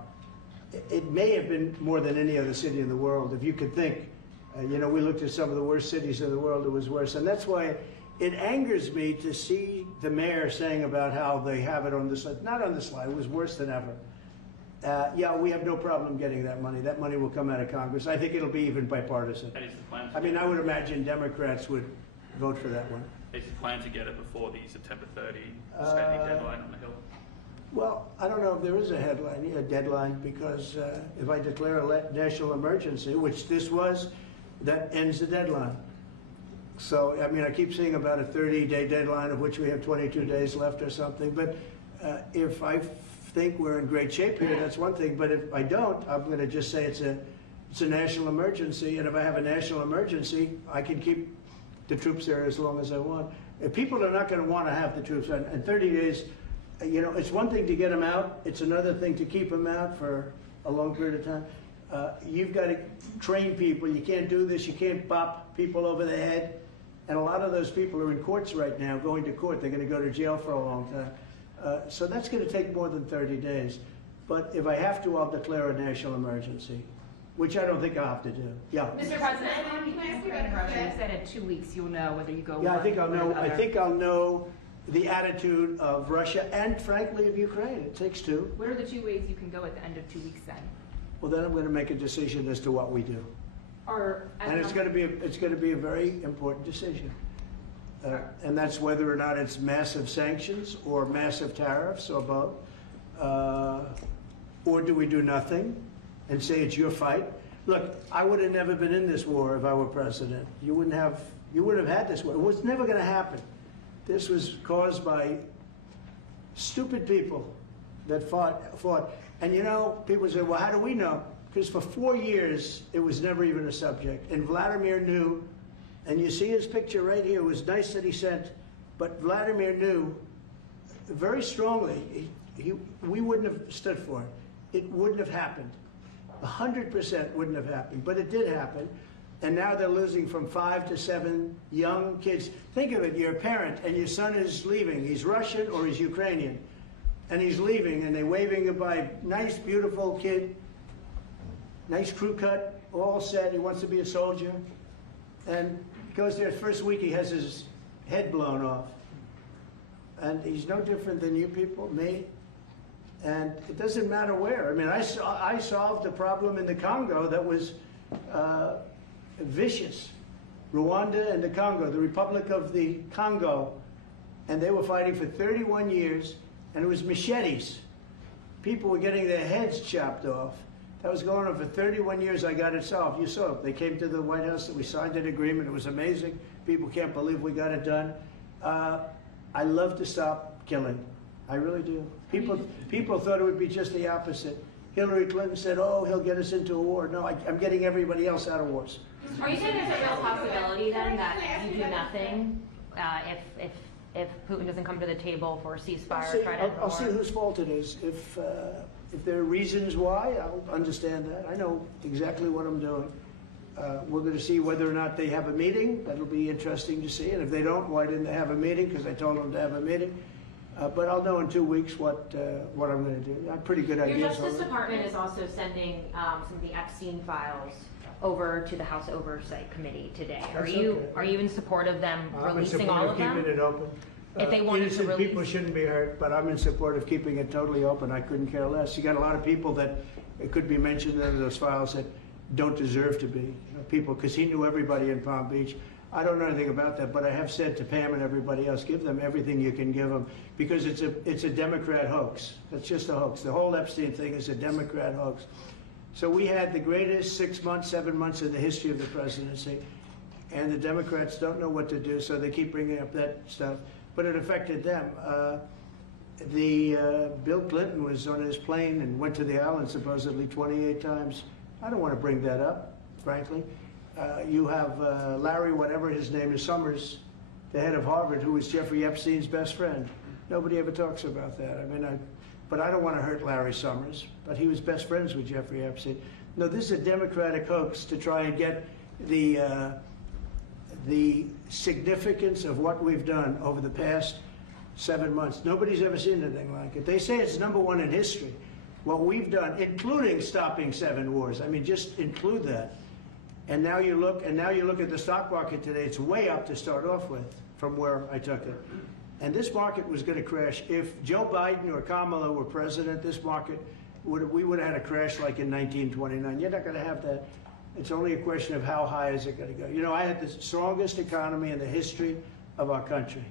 It may have been more than any other city in the world. If you could think, You know, we looked at some of the worst cities in the world, it was worse. And that's why it angers me to see the mayor saying about how they have it on the slide. Not on the slide, it was worse than ever. Yeah, we have no problem getting that money. That money will come out of Congress. I think it'll be even bipartisan. And is the plan? I mean, I would imagine Democrats would vote for that one. Is the plan to get it before the September 30 standing deadline on the Hill? Well, I don't know if there is a deadline, because if I declare a national emergency, which this was, that ends the deadline. So, I mean, I keep seeing about a 30-day deadline, of which we have 22 days left or something. But if I think we're in great shape here, that's one thing. But if I don't, I'm going to just say it's a national emergency. And if I have a national emergency, I can keep the troops there as long as I want. If people are not going to want to have the troops in 30 days, you know, it's one thing to get them out. It's another thing to keep them out for a long period of time. You've got to train people. You can't do this. You can't bop people over the head. And a lot of those people are in courts right now, going to court. They're going to go to jail for a long time. So that's going to take more than 30 days. But if I have to, I'll declare a national emergency, which I don't think I'll have to do. Yeah. Mr. President, can I ask you about Russia? You said in 2 weeks you'll know whether you go. Yeah, I think I'll one way or know. the I other. think I'll know the attitude of Russia and, frankly, of Ukraine. It takes two. What are the 2 ways you can go at the end of 2 weeks then? Well, then I'm going to make a decision as to what we do. Or And it's going to be a very important decision. And that's whether or not it's massive sanctions or massive tariffs or both. Or do we do nothing and say it's your fight? Look, I would have never been in this war if I were president. You wouldn't have had this war. It was never going to happen. This was caused by stupid people that fought. And you know, people say, well, how do we know? Because for 4 years, it was never even a subject. And Vladimir knew, and you see his picture right here. It was nice that he sent, but Vladimir knew very strongly we wouldn't have stood for it. It wouldn't have happened. 100% wouldn't have happened, but it did happen. And now they're losing from 5 to 7 young kids. Think of it, you're a parent and your son is leaving. He's Russian or he's Ukrainian. And he's leaving and they're waving goodbye. Nice, beautiful kid. Nice crew cut, all set. He wants to be a soldier. And he goes there, first week he has his head blown off. And he's no different than you people, me. And it doesn't matter where. I mean, I solved a problem in the Congo that was vicious. Rwanda and the Congo, the Republic of the Congo. And they were fighting for 31 years, and it was machetes. People were getting their heads chopped off. That was going on for 31 years. I got it solved. You saw it. They came to the White House and we signed an agreement. It was amazing. People can't believe we got it done. I love to stop killing. I really do. People thought it would be just the opposite. Hillary Clinton said, oh, he'll get us into a war. No, I'm getting everybody else out of wars. Are you saying there's a real possibility then that you do nothing if Putin doesn't come to the table for a ceasefire or try to end the I'll war? see whose fault it is. If there are reasons why, I'll understand that. I know exactly what I'm doing. We're going to see whether or not they have a meeting. That'll be interesting to see. And if they don't, why didn't they have a meeting? Because I told them to have a meeting. But I'll know in 2 weeks what I'm going to do. I have pretty good ideas. Your Justice Department is also sending some of the Epstein files over to the House Oversight Committee today. Are you in support of them releasing all of them? Keeping it open. If they wanted to Innocent release, people shouldn't be hurt, but I'm in support of keeping it totally open. I couldn't care less. You got a lot of people that it could be mentioned in those files that don't deserve to be. People, because he knew everybody in Palm Beach. I don't know anything about that, but I have said to Pam and everybody else, give them everything you can give them, because it's a Democrat hoax. It's just a hoax. The whole Epstein thing is a Democrat hoax. So we had the greatest 6 months, 7 months in the history of the presidency, and the Democrats don't know what to do, so they keep bringing up that stuff. But it affected them. Bill Clinton was on his plane and went to the island supposedly 28 times. I don't want to bring that up, frankly. You have Larry, whatever his name is, Summers, the head of Harvard, who was Jeffrey Epstein's best friend. Nobody ever talks about that. I mean, but I don't want to hurt Larry Summers, but he was best friends with Jeffrey Epstein. No, this is a Democratic hoax to try and get the significance of what we've done over the past 7 months. Nobody's ever seen anything like it. They say it's #1 in history. What we've done, including stopping 7 wars. I mean, just include that. And now you look at the stock market today, it's way up to start off with from where I took it. And this market was going to crash. If Joe Biden or Kamala were president, this market, we would have had a crash like in 1929. You're not going to have that. It's only a question of how high is it going to go. You know, I had the strongest economy in the history of our country.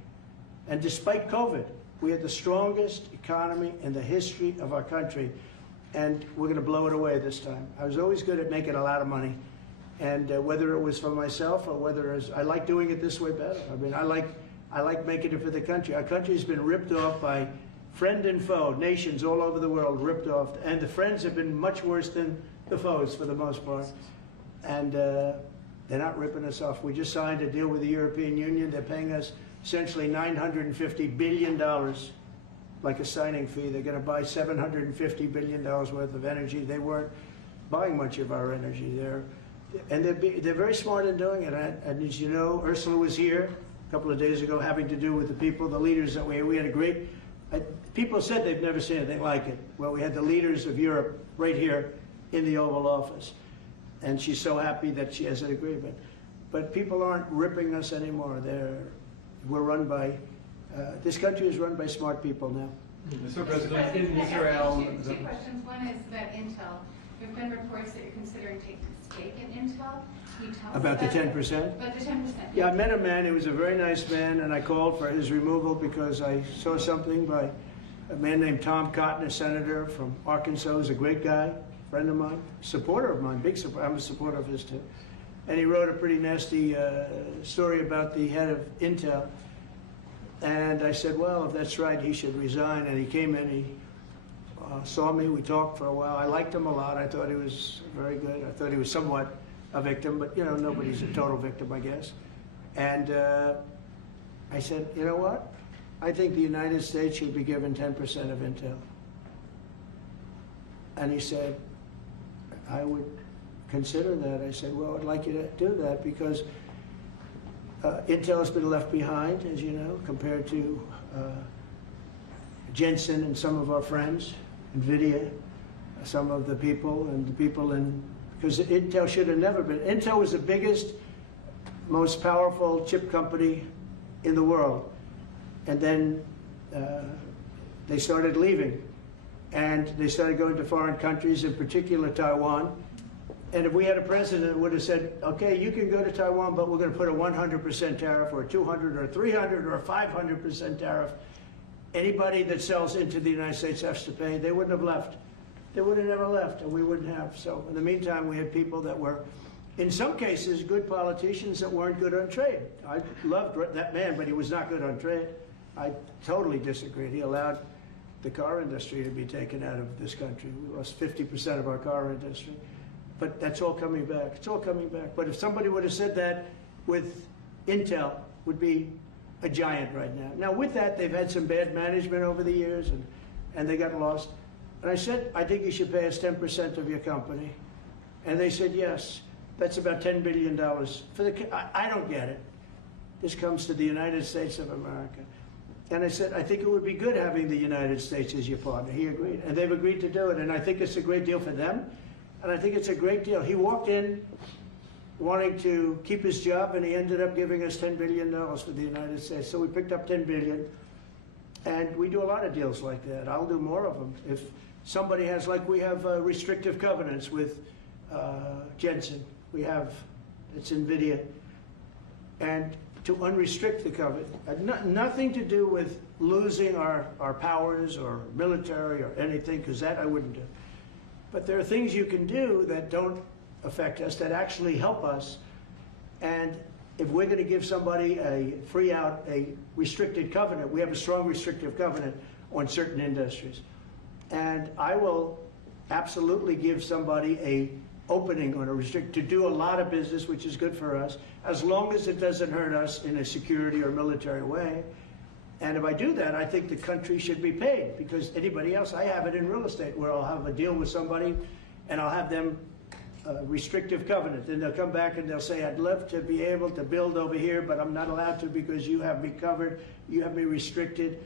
And despite COVID, we had the strongest economy in the history of our country. And we're going to blow it away this time. I was always good at making a lot of money. And whether it was for myself or whether it was, I like doing it this way better. I mean, I like making it for the country. Our country has been ripped off by friend and foe, nations all over the world ripped off. And the friends have been much worse than the foes for the most part. And they're not ripping us off. We just signed a deal with the European Union. They're paying us essentially $950 billion, like a signing fee. They're going to buy $750 billion worth of energy. They weren't buying much of our energy. They're very smart in doing it. And as you know, Ursula was here a couple of days ago having to do with the people, the leaders that we had a great, people said they've never seen anything like it. Well, we had the leaders of Europe right here in the Oval Office. And she's so happy that she has an agreement. But people aren't ripping us anymore. We're run by, this country is run by smart people now. Mr. President, in Israel... Two questions. One is about Intel. There have been reports that you're considering taking a stake in Intel. Can you tell us About the 10%? About the 10%. Yeah, I met a man. He was a very nice man, and I called for his removal because I saw something by a man named Tom Cotton, a senator from Arkansas. He's a great guy, friend of mine, supporter of mine, big supporter. I'm a supporter of his too. And he wrote a pretty nasty story about the head of Intel. And I said, well, if that's right, he should resign. And he came in, he saw me, we talked for a while. I liked him a lot. I thought he was very good. I thought he was somewhat a victim, but you know, nobody's a total victim, I guess. And I said, you know what? I think the United States should be given 10% of Intel. And he said, I would consider that. I said, well, I'd like you to do that because Intel has been left behind, as you know, compared to Jensen and some of our friends, NVIDIA, some of the people and the people in, because Intel should have never been. Intel was the biggest, most powerful chip company in the world. And then they started leaving. And they started going to foreign countries, in particular Taiwan. And if we had a president who would have said, okay, you can go to Taiwan, but we're going to put a 100% tariff or a 200 or 300 or a 500% tariff, anybody that sells into the United States has to pay. They wouldn't have left. They would have never left, and we wouldn't have. So in the meantime, we had people that were, in some cases, good politicians that weren't good on trade. I loved that man, but he was not good on trade. I totally disagreed. He allowed the car industry to be taken out of this country. We lost 50% of our car industry. But that's all coming back. It's all coming back. But if somebody would have said that with Intel, would be a giant right now. Now with that, they've had some bad management over the years, and they got lost. And I said, I think you should pay us 10% of your company. And they said, yes. That's about $10 billion. I don't get it. This comes to the United States of America. And I said, I think it would be good having the United States as your partner. He agreed. And they've agreed to do it. And I think it's a great deal for them. And I think it's a great deal. He walked in wanting to keep his job, and he ended up giving us $10 billion for the United States. So we picked up $10 billion. And we do a lot of deals like that. I'll do more of them. If somebody has, like we have restrictive covenants with Jensen. We have, it's NVIDIA. And to unrestrict the covenant, nothing to do with losing our powers or military or anything, because that I wouldn't do. But there are things you can do that don't affect us, that actually help us. And if we're going to give somebody a restricted covenant, we have a strong restrictive covenant on certain industries. And I will absolutely give somebody a opening on to do a lot of business, which is good for us, as long as it doesn't hurt us in a security or military way. And if I do that, I think the country should be paid, because anybody else, I have it in real estate where I'll have a deal with somebody and I'll have them restrictive covenant. Then they'll come back and they'll say, I'd love to be able to build over here, but I'm not allowed to because you have me covered, you have me restricted.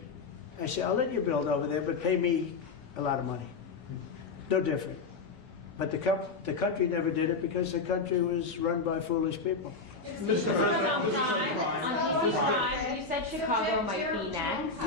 I say, I'll let you build over there, but pay me a lot of money. No different. But the country never did it because the country was run by foolish people. You said Chicago might be next.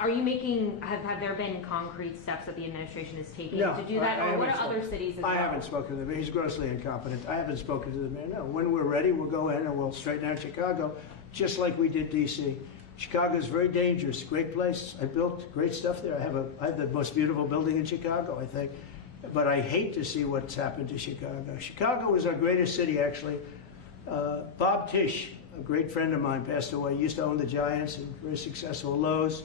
Are you making, have there been concrete steps that the administration is taking to do that? Or what are other cities as well? I haven't spoken to the mayor. He's grossly incompetent. I haven't spoken to the mayor. No. When we're ready, we'll go in and we'll straighten out Chicago, just like we did D.C. Chicago is very dangerous, great place. I built great stuff there. I have the most beautiful building in Chicago, I think. But I hate to see what's happened to Chicago. Chicago was our greatest city, actually. Bob Tisch, a great friend of mine, passed away. He used to own the Giants and very successful Lowe's.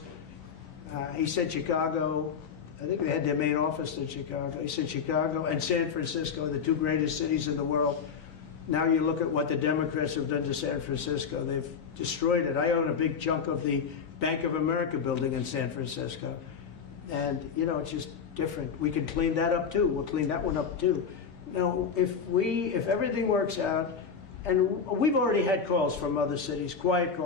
He said Chicago, I think they had their main office in Chicago. He said Chicago and San Francisco are the two greatest cities in the world. Now you look at what the Democrats have done to San Francisco. They've destroyed it. I own a big chunk of the Bank of America building in San Francisco. And, you know, it's just different. We can clean that up too. We'll clean that one up too. Now, if everything works out, and we've already had calls from other cities, quiet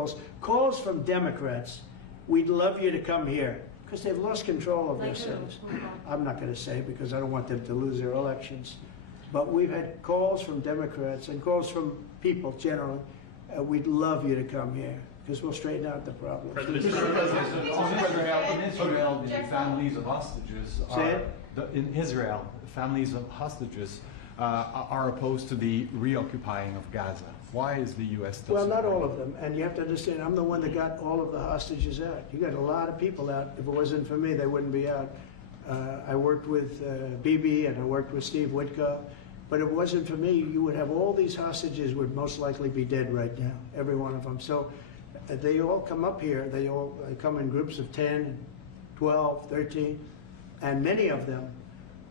calls from Democrats. We'd love you to come here because they've lost control of their cities. I'm not going to say because I don't want them to lose their elections. But we've had calls from Democrats and calls from people generally. We'd love you to come here because we'll straighten out the problem. In Israel, the families of hostages in Israel, families of hostages are opposed to the reoccupying of Gaza. Why is the U.S. still Well, not all of them. And you have to understand, I'm the one that got all of the hostages out. You got a lot of people out. If it wasn't for me, they wouldn't be out. I worked with Bibi and I worked with Steve Witkoff. But if it wasn't for me, you would have all these hostages would most likely be dead right now, every one of them. So they all come up here. They come in groups of 10, 12, 13, and many of them.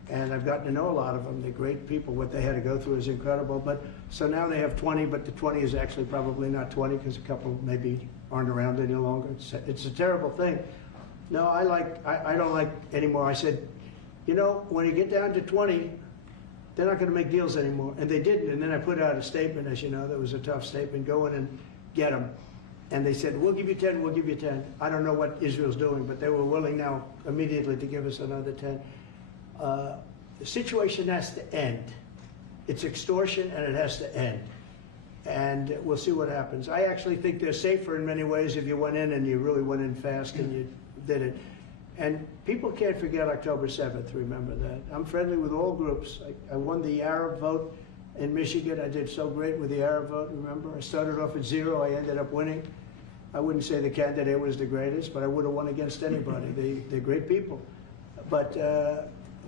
And I've gotten to know a lot of them. They're great people. What they had to go through is incredible. But so now they have 20, but the 20 is actually probably not 20 because a couple maybe aren't around any longer. It's a terrible thing. No, I don't like anymore. I said, you know, when you get down to 20, they're not going to make deals anymore. And they didn't. And then I put out a statement, as you know, that was a tough statement. Go in and get them. And they said, we'll give you 10, we'll give you 10. I don't know what Israel's doing, but they were willing now immediately to give us another 10. The situation has to end. It's extortion and it has to end. And we'll see what happens. I actually think they're safer in many ways if you went in and you really went in fast and you did it. And people can't forget October 7th, remember that. I'm friendly with all groups. I won the Arab vote in Michigan. I did so great with the Arab vote, remember? I started off at 0, I ended up winning. I wouldn't say the candidate was the greatest, but I would have won against anybody. They're great people. But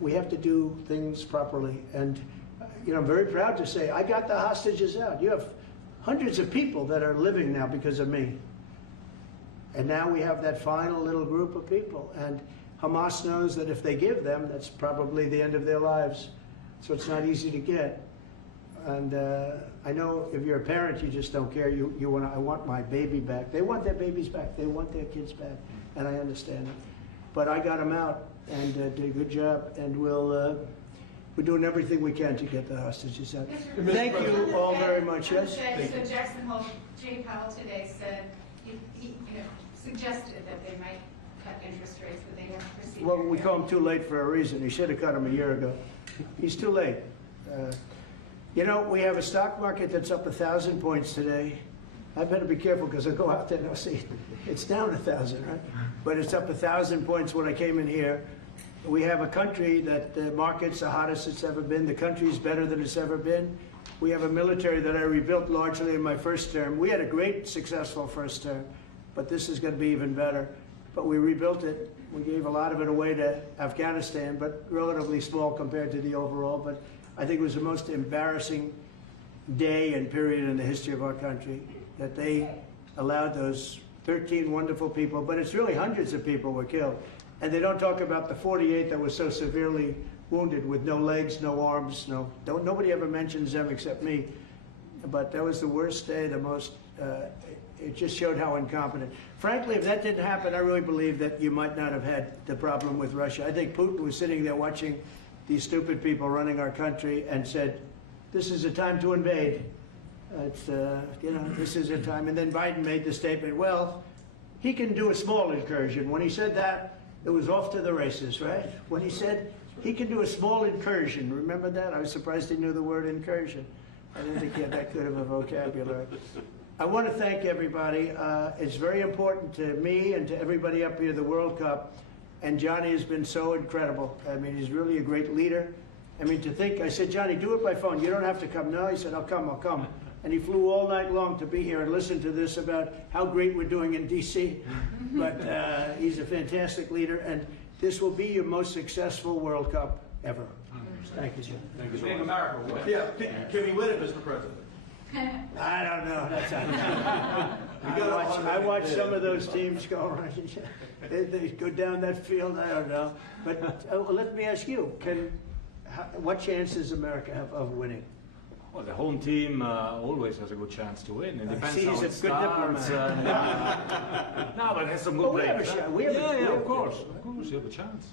we have to do things properly. And you know, I'm very proud to say I got the hostages out. You have hundreds of people that are living now because of me. And now we have that final little group of people. And Hamas knows that if they give them, that's probably the end of their lives. So it's not easy to get. And I know if you're a parent, you just don't care. I want my baby back. They want their babies back. They want their kids back. And I understand it. But I got them out and did a good job. And we're doing everything we can to get the hostages out. Thank you all very much. Yes? So Jackson Hole, Jay Powell today said, he suggested that they might cut interest rates, but they don't proceed. Well, we call him too late for a reason. He should have cut him a year ago. He's too late. You know, we have a stock market that's up 1,000 points today. I better be careful because I'll go out there and I'll see it's down 1,000, right? But it's up 1,000 points when I came in here. We have a country that the market's the hottest it's ever been. The country's better than it's ever been. We have a military that I rebuilt largely in my first term. We had a great, successful first term, but this is going to be even better. But we rebuilt it. We gave a lot of it away to Afghanistan, but relatively small compared to the overall. But I think it was the most embarrassing day and period in the history of our country that they allowed those 13 wonderful people, but it's really hundreds of people were killed. And they don't talk about the 48 that were so severely wounded with no legs, no arms, nobody ever mentions them except me. But that was the worst day, the most, it just showed how incompetent. Frankly, if that didn't happen, I really believe that you might not have had the problem with Russia. I think Putin was sitting there watching these stupid people running our country and said, this is a time to invade. It's, this is a time. And then Biden made the statement, well, he can do a small incursion. When he said that, it was off to the races, right? When he said He can do a small incursion. Remember that? I was surprised he knew the word incursion. I didn't think he had that good of a vocabulary. I want to thank everybody. It's very important to me and to everybody up here, the World Cup. And Johnny has been so incredible. I mean, he's really a great leader. I mean, to think, I said, Johnny, do it by phone. You don't have to come. No, he said, I'll come. And he flew all night long to be here and listen to this about how great we're doing in D.C. But he's a fantastic leader, and this will be your most successful World Cup ever. Thank you, Jim. Thank you so much. Yeah, can we win it, Mr. President? I don't know. I watch some of those teams go around. They go down that field. I don't know. But let me ask you: what chance does America have of winning? Well, the home team always has a good chance to win. It depends See, how he's it a good starts. diplomat. No, but there's some good we have a players. shot. Yeah, of course, you have a chance.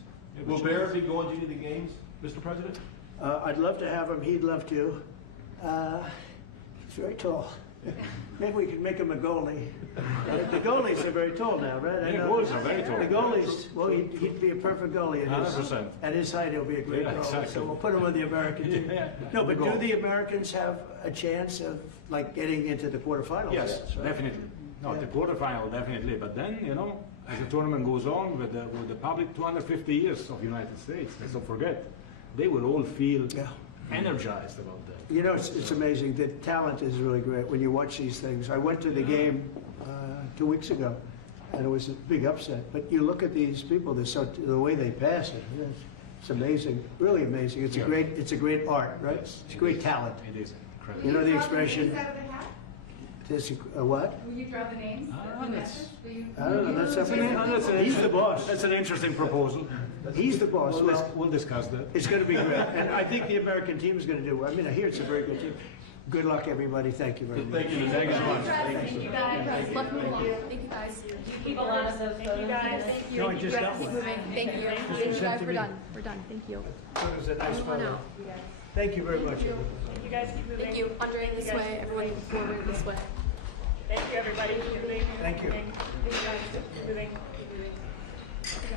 Will Bears be going to any of the games, Mr. President? I'd love to have him. He'd love to. He's very tall. Maybe we could make him a goalie. The goalies are very tall now, right? I Yeah, know. goalies are very tall. The goalies, well, he'd be a perfect goalie. 100%. At his height, he'll be a great Yeah, goalie. exactly. So we'll put him on the American team. Yeah. No, but Goal. do the Americans have a chance of like getting into the quarterfinals? Yes, right? definitely. No, Yeah. the quarterfinal definitely. But then, as the tournament goes on with the public 250 years of United States, let's not forget, they will all feel energized about that. You know, it's amazing. The talent is really great when you watch these things. I went to the game 2 weeks ago, and it was a big upset. But you look at these people, the way they pass it, it's amazing, really amazing. It's a great art, right? It's a great talent. It is incredible. You know the expression? Out of the hat? This, what? Will you draw the names? Will you? I don't know. That's something. He's the boss. That's an interesting proposal. He's the boss. We'll discuss that. It's going to be great, and I think the American team is going to do well. I mean, I hear it's a very good team. Good luck, everybody. Thank you very much. Thank you. Thank you so much. Thank you guys. Let's move along. Thank you guys. Keep a lot of those photos. Thank you. No, I just got Keep one. moving. Thank you. Thank you guys. We're done. We're done. Thank you. It was a nice Come on photo. out. Thank you very much. everybody. You guys keep moving. Thank you. Andre, this way. Everyone forward this way. Thank you, everybody. Keep moving. Thank you. Thank you, guys. Keep moving. Keep moving.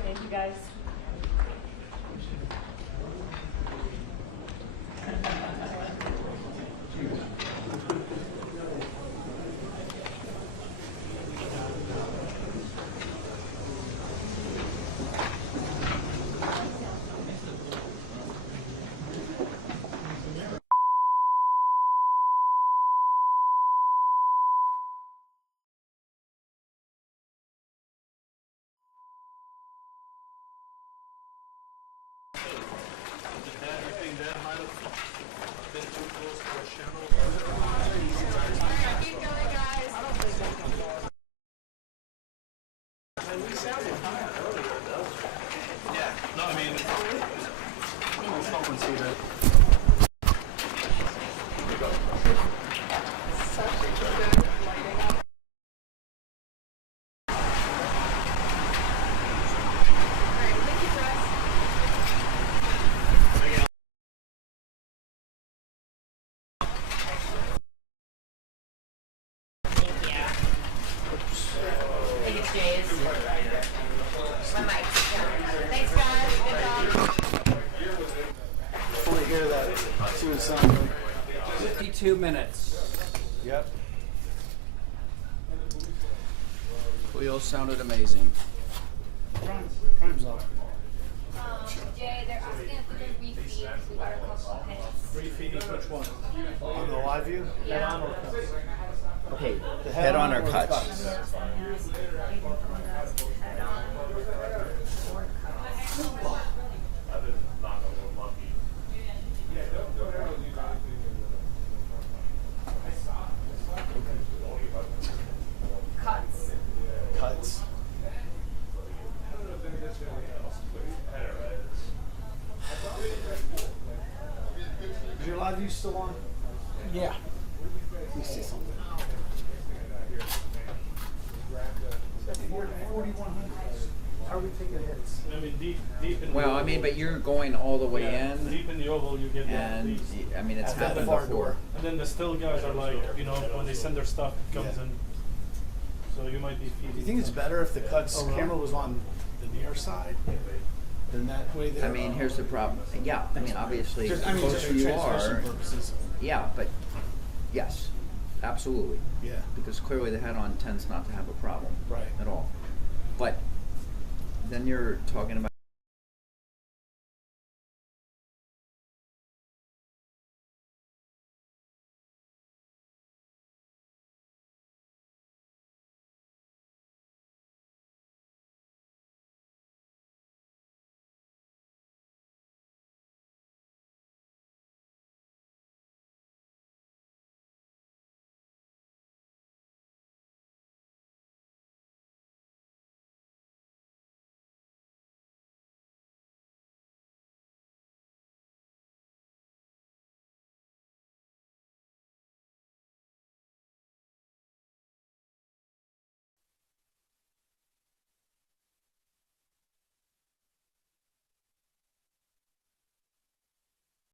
Thank you, guys. Only hear that to a sound. 52 minutes. Yep. Wheels sounded amazing. Time's up. Jay, they're asking if we can refeed. We got a couple of hits. Refeeding which one? On the live view? Yeah. Head on or cuts? Okay, The head on or the cuts? Cuts. Cuts. Is your live view still on? Yeah. Let me see something. 4,100. How are we taking hits? I mean, deep in Well, I mean, but you're going all the way in, deep in the oval, you get and these. I mean, it's At the happened far before. door. And then the still guys are like, when they send their stuff, it comes in. So you might be feeding. Do you think it's better if the cuts Around. camera was on the near side? then that way they're. I mean, here's the problem. Yeah, I mean, obviously, the Just for closer you transmission are, purposes. yeah, but, yes, absolutely. Yeah. Because clearly the head-on tends not to have a problem. Right. At all. But then you're talking about